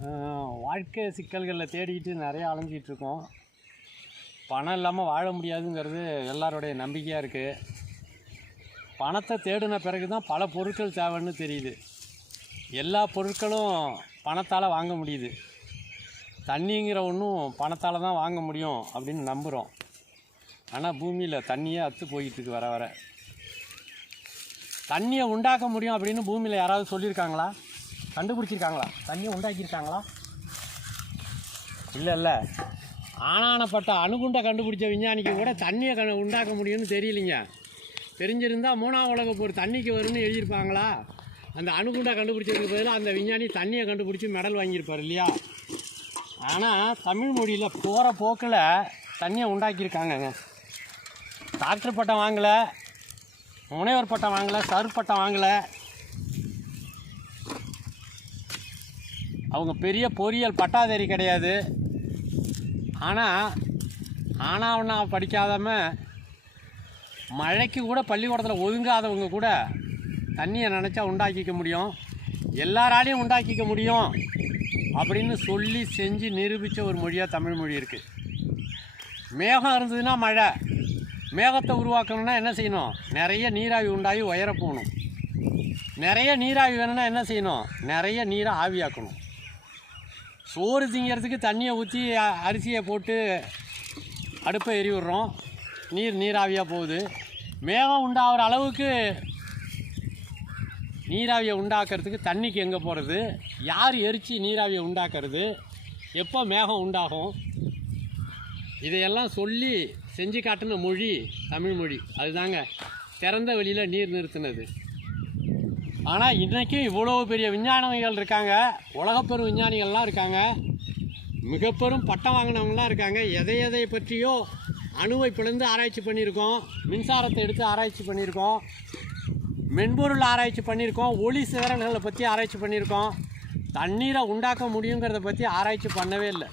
வாழ்க்கை சிக்கல்களில் தேடிக்கிட்டு நிறைய அலைஞ்சிகிட்ருக்கோம் பணம் இல்லாமல் வாழ முடியாதுங்கிறது எல்லாருடைய நம்பிக்கையாக இருக்குது பணத்தை தேடின பிறகு தான் பல பொருட்கள் தேவைன்னு தெரியுது. எல்லா பொருட்களும் பணத்தால் வாங்க முடியுது. தண்ணிங்கிற ஒன்றும் பணத்தால் தான் வாங்க முடியும் அப்படின்னு நம்புகிறோம் ஆனால் பூமியில் தண்ணியே அத்து போயிட்டுருக்கு வர வர. தண்ணியை உண்டாக்க முடியும் அப்படின்னு பூமியில் யாராவது சொல்லியிருக்காங்களா? கண்டுபிடிச்சிருக்காங்களா? தண்ணியை உண்டாக்கியிருக்காங்களா? இல்லை இல்லை. ஆனானப்பட்ட அணுகுண்டை கண்டுபிடிச்ச விஞ்ஞானிக்கு கூட தண்ணியை க உண்டாக்க முடியும்னு தெரியலிங்க. தெரிஞ்சிருந்தால் மூணாம் உலக போர் தண்ணிக்கு வரும்னு எழுதியிருப்பாங்களா? அந்த அணுகுண்டை கண்டுபிடிச்சதுக்கு பதிலாக அந்த விஞ்ஞானி தண்ணியை கண்டுபிடிச்சி மெடல் வாங்கியிருப்பார் இல்லையா? ஆனால் தமிழ் மொழியில் போகிற போக்கில் தண்ணியை உண்டாக்கியிருக்காங்கங்க. டாக்டர் பட்டம் வாங்கலை முனைவர் பட்டம் வாங்கலை சர் பட்டம் வாங்கலை அவங்க பெரிய பொறியியல் பட்டாதாரி கிடையாது. ஆனால் ஆனாவனா படிக்காதம மழைக்கு கூட பள்ளிக்கூடத்தில் ஒதுங்காதவங்க கூட தண்ணியை நினச்சா உண்டாக்கிக்க முடியும். எல்லாராலையும் உண்டாக்கிக்க முடியும் அப்படின்னு சொல்லி செஞ்சு நிரூபித்த ஒரு மொழியாக தமிழ் மொழி இருக்குது மேகம் இருந்ததுன்னா மழை. மேகத்தை உருவாக்கணும்னா என்ன செய்யணும்? நிறைய நீராவி உண்டாகி உயர போகணும். நிறைய நீராவி வேணும்னா என்ன செய்யணும்? நிறைய நீரை ஆவியாக்கணும். சோறு திங்கிறதுக்கு தண்ணியை ஊற்றி அரிசியை போட்டு அடுப்பை எரி விடுறோம் நீர் நீராவியாக போகுது. மேகம் உண்டாகிற அளவுக்கு நீராவியை உண்டாக்குறதுக்கு தண்ணிக்கு எங்கே போகிறது? யார் எரித்து நீராவியை உண்டாக்குறது? எப்போ மேகம் உண்டாகும்? இதையெல்லாம் சொல்லி செஞ்சு காட்டின மொழி தமிழ் மொழி. அதுதாங்க திறந்த வெளியில் நீர் நிறுத்தினது. ஆனால் இன்றைக்கும் இவ்வளோ பெரிய விஞ்ஞானிகள் இருக்காங்க. உலகப்பெரும் விஞ்ஞானிகள்லாம் இருக்காங்க. மிகப்பெரும் பட்டம் வாங்கினவங்களாம் இருக்காங்க. எதை எதை பற்றியோ அணுவை பிளந்து ஆராய்ச்சி பண்ணியிருக்கோம். மின்சாரத்தை எடுத்து ஆராய்ச்சி பண்ணியிருக்கோம். மென்பொருள் ஆராய்ச்சி பண்ணியிருக்கோம். ஒளி சிதறல்களை பற்றி ஆராய்ச்சி பண்ணியிருக்கோம். தண்ணீரை உண்டாக்க முடியுங்கிறத பற்றி ஆராய்ச்சி பண்ணவே இல்லை.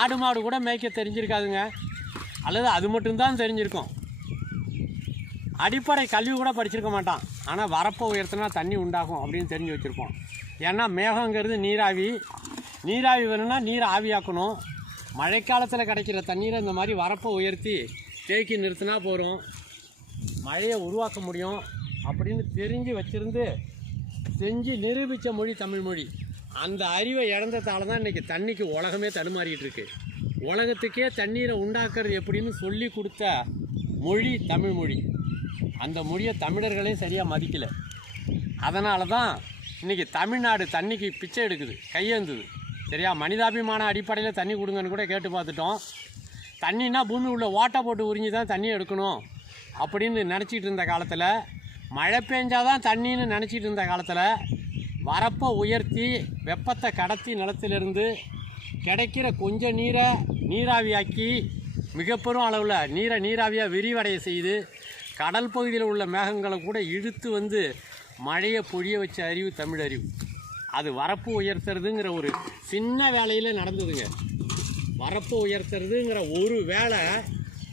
ஆடு மாடு கூட மேய்க்க தெரிஞ்சிருக்காதுங்க. அல்லது அது மட்டும்தான் தெரிஞ்சிருக்கும். அடிப்படை கல்வி கூட படிச்சிருக்க மாட்டான். ஆனால் வரப்பை உயர்த்தினா தண்ணி உண்டாகும் அப்படின்னு தெரிஞ்சு வச்சுருப்போம். ஏன்னா மேகங்கிறது நீராவி. நீராவி வேணும்னா நீரை ஆவியாக்கணும். மழைக்காலத்தில் கிடைக்கிற தண்ணீரை இந்த மாதிரி வரப்பை உயர்த்தி தேக்கி நிறுத்தினா போகிறோம் மழையை உருவாக்க முடியும் அப்படின்னு தெரிஞ்சு வச்சுருந்து செஞ்சு நிரூபித்த மொழி தமிழ் மொழி. அந்த அறிவை இழந்ததால தான் இன்றைக்கி தண்ணிக்கு உலகமே தடுமாறிட்டு இருக்கு. உலகத்துக்கே தண்ணீரை உண்டாக்குறது எப்படின்னு சொல்லி கொடுத்த மொழி தமிழ் மொழி. அந்த மொழியை தமிழர்களையும் சரியாக மதிக்கலை. அதனால தான் இன்றைக்கி தமிழ்நாடு தண்ணிக்கு பிச்சை எடுக்குது கையேந்துது. சரியா? மனிதாபிமான அடிப்படையில் தண்ணி கொடுங்கன்னு கூட கேட்டு பார்த்துட்டோம். தண்ணின்னா பூமி உள்ள ஓட்டை போட்டு உறிஞ்சி தான் தண்ணி எடுக்கணும் அப்படின்னு நினச்சிட்டு இருந்த காலத்தில் மழை பெஞ்சாதான் தண்ணின்னு நினச்சிட்டு இருந்த காலத்தில் வரப்பை உயர்த்தி வெப்பத்தை கடத்தி நிலத்திலிருந்து கிடைக்கிற கொஞ்ச நீரை நீராவியாக்கி மிகப்பெரும் அளவில் நீரை நீராவியாக விரிவடைய செய்து கடல் பகுதியில் உள்ள மேகங்களை கூட இழுத்து வந்து மழையை பொழிய வச்ச அறிவு தமிழ் அறிவு. அது வரப்பு உயர்த்துறதுங்கிற ஒரு சின்ன வேலையில் நடந்ததுங்க. வரப்பு உயர்த்துறதுங்கிற ஒரு வேலை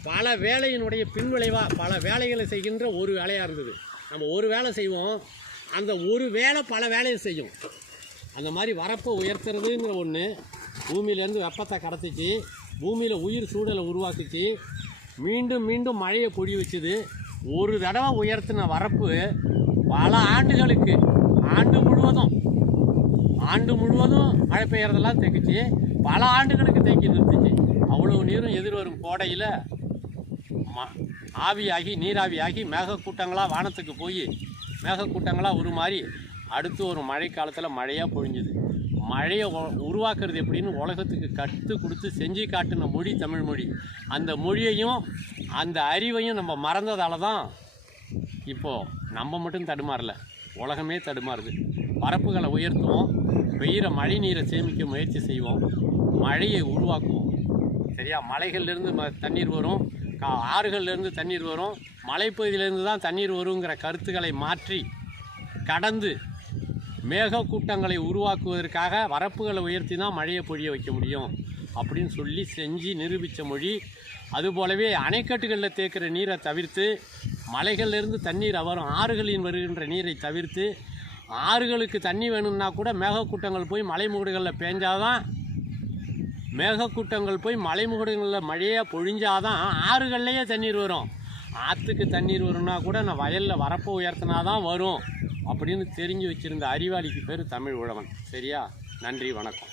பல வேலையினுடைய பின்விளைவாக பல வேலைகளை செய்கின்ற ஒரு வேலையாக இருந்தது. நம்ம ஒரு வேலை செய்வோம் அந்த ஒரு வேலை பல வேலையை செய்யும். அந்த மாதிரி வரப்பை உயர்த்துறதுங்கிற ஒன்று பூமியிலேருந்து வெப்பத்தை கடத்திச்சு பூமியில் உயிர் சூழலை உருவாக்குச்சு மீண்டும் மீண்டும் மழையை பொழி வச்சுது. ஒரு தடவை உயர்த்தின வரப்பு பல ஆண்டுகளுக்கு ஆண்டு முழுவதும் ஆண்டு முழுவதும் மழை பெய்யறதெல்லாம் தேக்கிச்சு. பல ஆண்டுகளுக்கு தேக்கி நிறுத்துச்சு. அவ்வளவு நீரும் எதிர்வரும் கோடையில் ம ஆவியாகி நீராவியாகி மேகக்கூட்டங்களாக வானத்துக்கு போய் மேகக்கூட்டங்களாக உருமாறி அடுத்து ஒரு மழை காலத்தில் மழையாக பொழிஞ்சுது. மழையை உருவாக்குறது எப்படின்னு உலகத்துக்கு கற்றுக் கொடுத்து செஞ்சு காட்டின மொழி தமிழ் மொழி. அந்த மொழியையும் அந்த அறிவையும் நம்ம மறந்ததால தான் இப்போது நம்ம மட்டும் தடுமாறல. உலகமே தடுமாறுது. பரப்புகளை உயர்த்துவோம். பெய்கிற மழை நீரை சேமிக்க முயற்சி செய்வோம். மழையை உருவாக்குவோம். சரியா? மலைகள்லேருந்து ம தண்ணீர் வரும். கா ஆறுகள்லேருந்து தண்ணீர் வரும். மலைப்பகுதியிலேருந்து தான் தண்ணீர் வருங்கிற கருத்துக்களை மாற்றி கடந்து மேகக்கூட்டங்களை உருவாக்குவதற்காக வரப்புகளை உயர்த்தி தான் மழையை பொழிய வைக்க முடியும் அப்படின்னு சொல்லி செஞ்சு நிரூபித்த மொழி. அதுபோலவே அணைக்கட்டுகளில் தேக்கிற நீரை தவிர்த்து மலைகளிலிருந்து தண்ணீர் வரும் ஆறுகளின் வருகின்ற நீரை தவிர்த்து ஆறுகளுக்கு தண்ணி வேணும்னா கூட மேகக்கூட்டங்கள் போய் மலைமுகடுகளில் பேஞ்சாதான் மேகக்கூட்டங்கள் போய் மலைமுகடுகளில் மழையாக பொழிஞ்சாதான் ஆறுகள்லேயே தண்ணீர் வரும். ஆற்றுக்கு தண்ணீர் வரும்னா கூட நான் வயலில் வரப்பு உயர்த்தினா தான் வரும். அப்படின்னு தெரிஞ்சு வச்சிருந்த அறிவாளிக்கு பேர் தமிழ் உழவன் சரியா? நன்றி வணக்கம்.